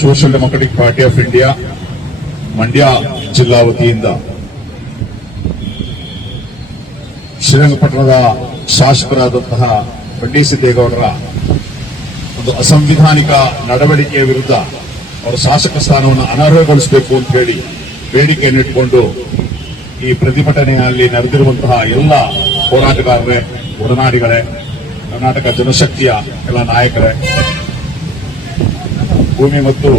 Social democratic party of India, Mandya ಜಿಲ್ಲಾ ವತಿಯಿಂದ ಶ್ರೀರಂಗಪಟ್ಟಣದ ಶಾಸಕರಾದಂತಹ ಬಂಡಿ ಸಿದ್ದೇಗೌಡರ ಒಂದು ಅಸಂವಿಧಾನಿಕ ನಡವಳಿಕೆಯ ವಿರುದ್ಧ ಅವರ ಶಾಸಕ ಸ್ಥಾನವನ್ನು ಅನರ್ಹಗೊಳಿಸಬೇಕು ಅಂತ ಹೇಳಿ ಬೇಡಿಕೆಯನ್ನು ಈ ಪ್ರತಿಭಟನೆಯಲ್ಲಿ ನಡೆದಿರುವಂತಹ ಎಲ್ಲ ಹೋರಾಟಗಾರರೇ ಒಡನಾಡಿಗಳೇ ಕರ್ನಾಟಕ ಜನಶಕ್ತಿಯ ಎಲ್ಲ ನಾಯಕರೇ ಭೂಮಿ ಮತ್ತು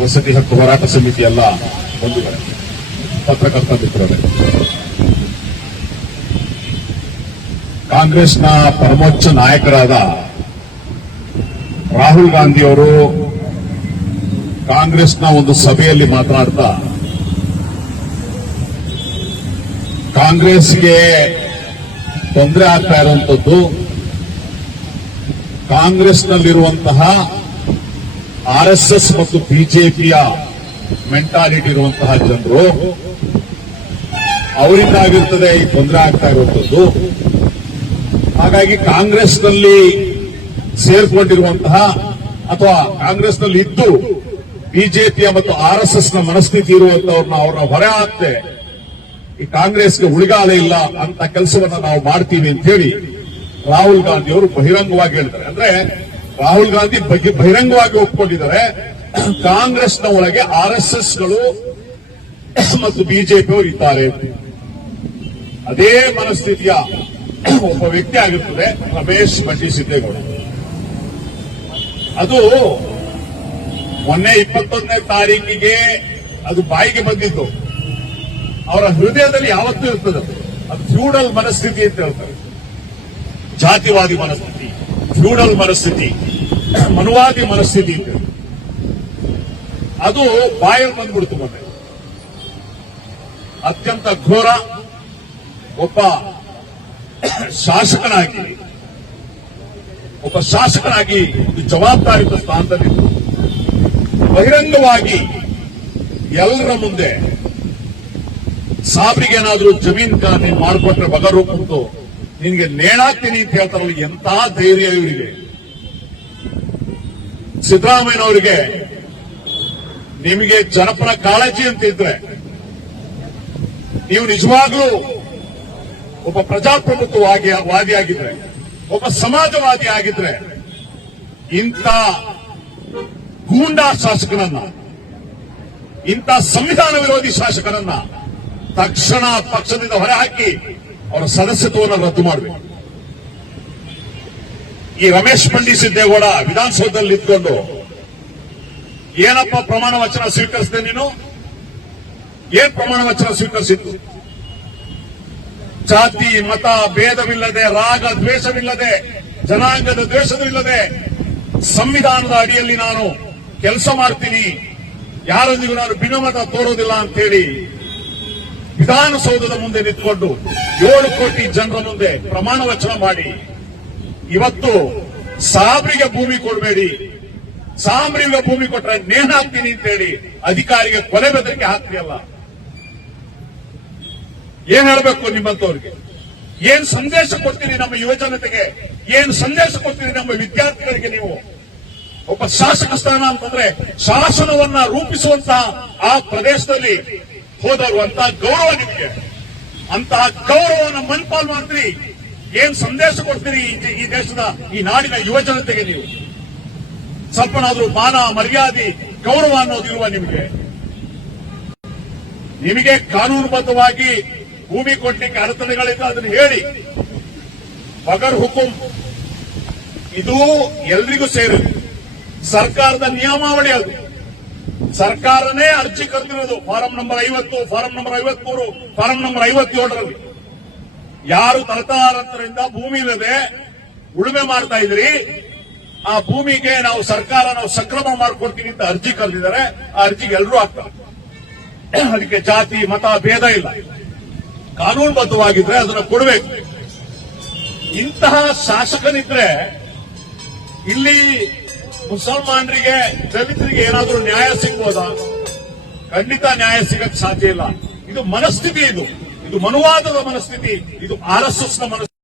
ವಸತಿ ಹಕ್ಕು ಹೋರಾಟ ಸಮಿತಿ ಎಲ್ಲ ಬಂದಿದ್ದಾರೆ. ಪತ್ರಕರ್ತ ಮಿತ್ರರೇ. ಕಾಂಗ್ರೆಸ್ನ ಪರಮೋಚ್ಚ ನಾಯಕರಾದ ರಾಹುಲ್ ಗಾಂಧಿ ಅವರು ಕಾಂಗ್ರೆಸ್ನ ಒಂದು ಸಭೆಯಲ್ಲಿ ಮಾತನಾಡ್ತಾ, ಕಾಂಗ್ರೆಸ್ಗೆ ತೊಂದರೆ ಆಗ್ತಾ ಇರುವಂತದ್ದು ಕಾಂಗ್ರೆಸ್ನಲ್ಲಿರುವಂತಹ ಆರ್ಎಸ್ಎಸ್ ಮತ್ತು ಬಿಜೆಪಿಯ ಮೆಂಟಾಲಿಟಿ ಇರುವಂತಹ ಜನರು, ಅವರಿಂದಾಗಿರ್ತದೆ ಈ ತೊಂದರೆ ಆಗ್ತಾ ಇರುವಂತದ್ದು ಹಾಗಾಗಿ ಕಾಂಗ್ರೆಸ್ನಲ್ಲಿ ಸೇರ್ಕೊಂಡಿರುವಂತಹ ಅಥವಾ ಕಾಂಗ್ರೆಸ್ನಲ್ಲಿ ಇದ್ದು ಬಿಜೆಪಿಯ ಮತ್ತು ಆರ್ ಎಸ್ನ ಮನಸ್ಥಿತಿ ಇರುವಂತವ್ರನ್ನ ಅವ್ರನ್ನ ಹೊರ ಹಾಕ್ತೆ ಈ ಕಾಂಗ್ರೆಸ್ಗೆ ಉಳಿಗಾಲ ಇಲ್ಲ ಅಂತ ಕೆಲಸವನ್ನ ನಾವು ಮಾಡ್ತೀವಿ ಅಂತ ಹೇಳಿ ರಾಹುಲ್ ಗಾಂಧಿ ಅವರು ಬಹಿರಂಗವಾಗಿ ಹೇಳ್ತಾರೆ. ಅಂದ್ರೆ ರಾಹುಲ್ ಗಾಂಧಿ ಬಹಿರಂಗವಾಗಿ ಕಾಂಗ್ರೆಸ್ನ ಒಳಗೆ ಆರ್ ಎಸ್ಗಳು ಮತ್ತು ಬಿಜೆಪಿ ಅವರು ಇದ್ದಾರೆ. ಅದೇ ಮನಸ್ಥಿತಿಯ ಒಬ್ಬ ವ್ಯಕ್ತಿ ಆಗಿರ್ತದೆ, ರಮೇಶ್ ಬಂಡಿ ಸಿದ್ದೇಗೌಡ ಅದು ಮೊನ್ನೆ ಇಪ್ಪತ್ತೊಂದನೇ ತಾರೀಕಿಗೆ ಅದು ಬಾಯಿಗೆ ಬಂದಿದ್ದು ಅವರ ಹೃದಯದಲ್ಲಿ ಯಾವತ್ತೂ ಇರ್ತದೆ. ಅದು ಫ್ಯೂಡಲ್ ಮನಸ್ಥಿತಿ ಅಂತ ಹೇಳ್ತಾರೆ. ಜಾತಿವಾದಿ ಮನಸ್ಥಿತಿ, ಫ್ಯೂಡಲ್ ಮನಸ್ಥಿತಿ. ಮನುವಾದಿ ಮನಸ್ಥಿತಿ ಹೇಳಿ. ಅದು ಬಾಯಲ್ಲಿ ಬಂದ್ಬಿಡ್ತು ಮೊನ್ನೆ. ಅತ್ಯಂತ ಘೋರ, ಒಬ್ಬ ಶಾಸಕನಾಗಿ ಒಬ್ಬ ಶಾಸಕನಾಗಿ ಒಂದು ಜವಾಬ್ದಾರಿತ ಸ್ಥಾನದಲ್ಲಿ ಬಹಿರಂಗವಾಗಿ ಎಲ್ಲರ ಮುಂದೆ ಸಾಬ್ರಿಗೇನಾದ್ರೂ ಜಮೀನ್ ನೀನ್ ಮಾಡಿಕೊಟ್ರೆ ಬಗರು ಕುಂತು ನಿನ್ಗೆ ನೇಣಾಕ್ತೀನಿ ಅಂತ ಹೇಳ್ತಾರಲ್ಲ ಎಂತ ಧೈರ್ಯ ಇವರಿಗೆ. ಸಿದ್ದರಾಮಯ್ಯನವರಿಗೆ ನಿಮಗೆ ಜನಪರ ಕಾಳಜಿ ಅಂತ ಇದ್ರೆ ನೀವು ನಿಜವಾಗ್ಲೂ ಒಬ್ಬ ಪ್ರಜಾಪ್ರಭುತ್ವವಾಗಿ ವಾದಿಯಾಗಿದ್ರೆ, ಒಬ್ಬ ಸಮಾಜವಾದಿ ಆಗಿದ್ರೆ, ಇಂಥ ಗೂಂಡಾ ಶಾಸಕನನ್ನ, ಇಂಥ ಸಂವಿಧಾನ ವಿರೋಧಿ ಶಾಸಕರನ್ನ ತಕ್ಷಣ ಪಕ್ಷದಿಂದ ಹೊರಹಾಕಿ ಅವರ ಸದಸ್ಯತ್ವವನ್ನು ರದ್ದು ಮಾಡಬೇಕು. ಈ ರಮೇಶ್ ಪಂಡಿ ಸಿದ್ದೇಗೌಡ ವಿಧಾನಸೌಧದಲ್ಲಿ ನಿಂತ್ಕೊಂಡು, ಏನಪ್ಪ ಪ್ರಮಾಣ ವಚನ ಸ್ವೀಕರಿಸಿದೆ ನೀನು? ಏನ್ ಪ್ರಮಾಣ ವಚನ ಸ್ವೀಕರಿಸಿದ್ದು? ಜಾತಿ, ಮತ, ಭೇದವಿಲ್ಲದೆ, ರಾಗ ದ್ವೇಷವಿಲ್ಲದೆ, ಜನಾಂಗದ ದ್ವೇಷವಿಲ್ಲದೆ, ಸಂವಿಧಾನದ ಅಡಿಯಲ್ಲಿ ನಾನು ಕೆಲಸ ಮಾಡ್ತೀನಿ. ಯಾರೊಂದಿಗೂ ನಾನು ಭಿನ್ನಮತ ತೋರೋದಿಲ್ಲ ಅಂತೇಳಿ ವಿಧಾನಸೌಧದ ಮುಂದೆ ನಿಂತ್ಕೊಂಡು ಏಳು ಕೋಟಿ ಜನರ ಮುಂದೆ ಪ್ರಮಾಣ ವಚನ ಮಾಡಿ ಇವತ್ತು ಸಾಬ್ರಿಗೆ ಭೂಮಿ ಕೊಡಬೇಡಿ. ಸಾಮ್ರಿಗೆ ಭೂಮಿ ಕೊಟ್ರೆ ನೇಣು ಹಾಕ್ತೀನಿ ಅಂತೇಳಿ ಅಧಿಕಾರಿಗೆ ಕೊಲೆ ಬೆದರಿಕೆ ಹಾಕ್ತಿಯಲ್ಲ. ಏನ್ ಹೇಳಬೇಕು ನಿಮ್ಮಂತವ್ರಿಗೆ? ಏನ್ ಸಂದೇಶ ಕೊಡ್ತೀರಿ ನಮ್ಮ ಯುವಜನತೆಗೆ ಏನ್ ಸಂದೇಶ ಕೊಡ್ತೀರಿ ನಮ್ಮ ವಿದ್ಯಾರ್ಥಿಗಳಿಗೆ ನೀವು? ಒಬ್ಬ ಶಾಸಕ ಸ್ಥಾನ ಅಂತಂದ್ರೆ ಶಾಸನವನ್ನ ರೂಪಿಸುವಂತಹ ಆ ಪ್ರದೇಶದಲ್ಲಿ ಹೋದರು ಅಂತ ಗೌರವ ನಿಮಗೆ. ಅಂತಹ ಗೌರವವನ್ನು ಮನ್ಪಾಲ್ ಮಾಡ್ತೀರಿ. ಏನ್ ಸಂದೇಶ ಕೊಡ್ತೀರಿ ಈ- ದೇಶದ ಈ ನಾಡಿನ ಯುವ ಜನತೆಗೆ ನೀವು? ಸ್ವಲ್ಪನಾದ್ರೂ ಮಾನ, ಮರ್ಯಾದೆ, ಗೌರವ ಅನ್ನೋದು ಇರುವ ನಿಮಗೆ? ನಿಮಗೆ ಕಾನೂನುಬದ್ಧವಾಗಿ ಭೂಮಿ ಕೊಡ್ಲಿಕ್ಕೆ ಅಡೆತಡೆಗಳಿಂದ ಅದನ್ನು ಹೇಳಿ. ಬಗರ್ ಹುಕುಂ. ಇದು ಎಲ್ರಿಗೂ ಸೇರಿದೆ ಸರ್ಕಾರದ ನಿಯಮಾವಳಿ ಅದು. ಸರ್ಕಾರನೇ ಅರ್ಜಿ ಕರೆದಿರೋದು. ಫಾರಂ ನಂಬರ್ ಐವತ್ತು, ಫಾರಂ ನಂಬರ್ ಐವತ್ಮೂರು, ಫಾರಂ ನಂಬರ್ ಐವತ್ತೇಳರಲ್ಲಿ. ಯಾರು ತರತಾರಂತರಿಂದ ಭೂಮಿ ಇಲ್ಲದೆ ಉಳುಮೆ ಮಾಡ್ತಾ ಇದ್ರಿ, ಆ ಭೂಮಿಗೆ ನಾವು ಸರ್ಕಾರ ನಾವು ಸಕ್ರಮ ಮಾಡ್ಕೊಡ್ತೀವಿ ಅಂತ ಅರ್ಜಿ ಕರೆದಿದ್ದಾರೆ. ಆ ಅರ್ಜಿಗೆ ಎಲ್ಲರೂ ಆಗ್ತಾರೆ ಅದಕ್ಕೆ ಜಾತಿ, ಮತ, ಭೇದ ಇಲ್ಲ. ಕಾನೂನುಬದ್ಧವಾಗಿದ್ರೆ ಅದನ್ನು ಕೊಡಬೇಕು. ಇಂತಹ ಶಾಸಕನಿದ್ರೆ ಇಲ್ಲಿ ಮುಸಲ್ಮಾನರಿಗೆ, ದಲಿತರಿಗೆ ಏನಾದರೂ ನ್ಯಾಯ ಸಿಗ್ಬೋದಾ? ಖಂಡಿತ ನ್ಯಾಯ ಸಿಗಕ್ಕೆ ಸಾಧ್ಯ ಇಲ್ಲ. ಇದು ಮನಸ್ಥಿತಿ ಇದು. ಇದು ಮನುವಾದದ ಮನಸ್ಥಿತಿ ಇದು ಆರ್ ಎಸ್ ಮನಸ್ಥಿತಿ.